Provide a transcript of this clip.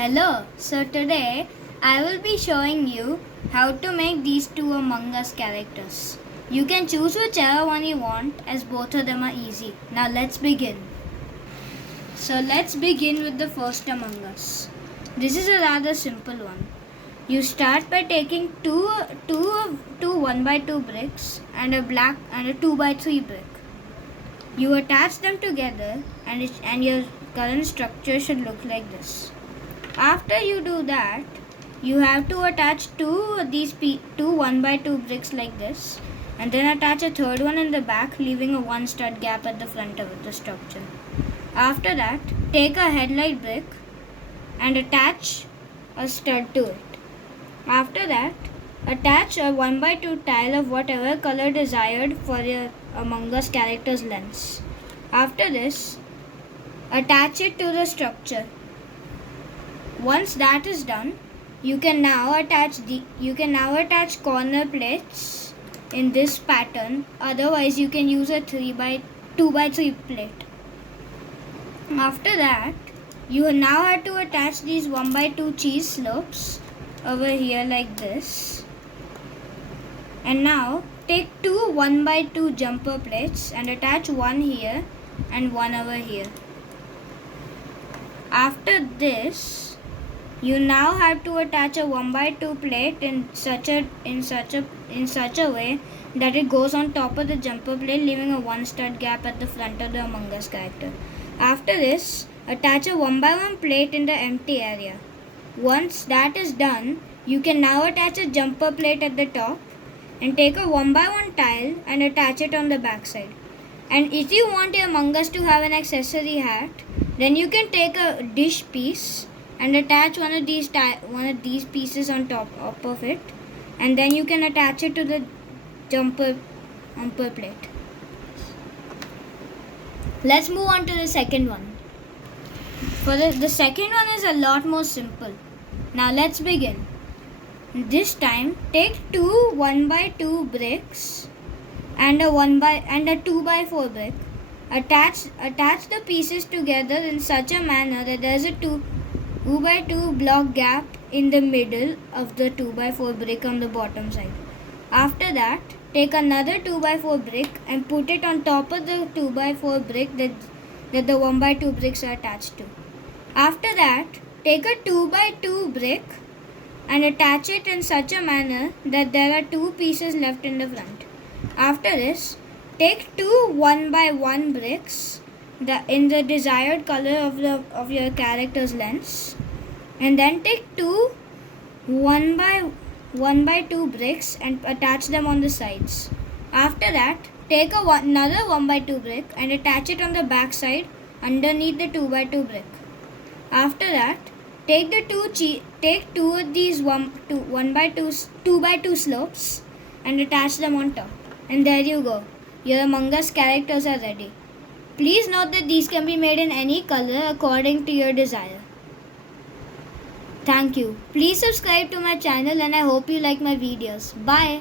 Hello, so today I will be showing you how to make these two Among Us characters. You can choose whichever one you want as both of them are easy. Now let's begin. So let's begin with the first Among Us. This is a rather simple one. You start by taking two 1x2 bricks and a 2x3 brick. You attach them together and your current structure should look like this. After you do that, you have to attach two 1x2 bricks like this, and then attach a third one in the back, leaving a 1 stud gap at the front of the structure. After that, take a headlight brick and attach a stud to it. After that, attach a 1x2 tile of whatever color desired for your Among Us character's lens. After this, attach it to the structure. Once that is done, you can now attach corner plates in this pattern. Otherwise, you can use a 2x3 plate. After that, you now have to attach these 1x2 cheese slopes over here like this. And now take two 1x2 jumper plates and attach one here and one over here. After this, you now have to attach a 1x2 plate in such a way that it goes on top of the jumper plate, leaving a 1 stud gap at the front of the Among Us character. After this, attach a 1x1 plate in the empty area. Once that is done, you can now attach a jumper plate at the top and take a 1x1 tile and attach it on the back side. And if you want your Among Us to have an accessory hat, then you can take a dish piece and attach one of these pieces on top of it, and then you can attach it to the jumper plate. Let's move on to the second one. For the second one is a lot more simple. Now let's begin. This time take two 1x2 bricks and a 2x4 brick. Attach the pieces together in such a manner that there is a 2x2 block gap in the middle of the 2x4 brick on the bottom side. After that, take another 2x4 brick and put it on top of the 2x4 brick that the 1x2 bricks are attached to. After that, take a 2x2 brick and attach it in such a manner that there are two pieces left in the front. After this, take two 1x1 bricks in the desired color of your character's lens, and then take two 1x2 bricks and attach them on the sides. After that, take another 1x2 brick and attach it on the back side underneath the 2x2 brick. After that, take two of these 2x2 slopes and attach them on top. And there you go. Your Among Us characters are ready. Please note that these can be made in any color according to your desire. Thank you. Please subscribe to my channel and I hope you like my videos. Bye.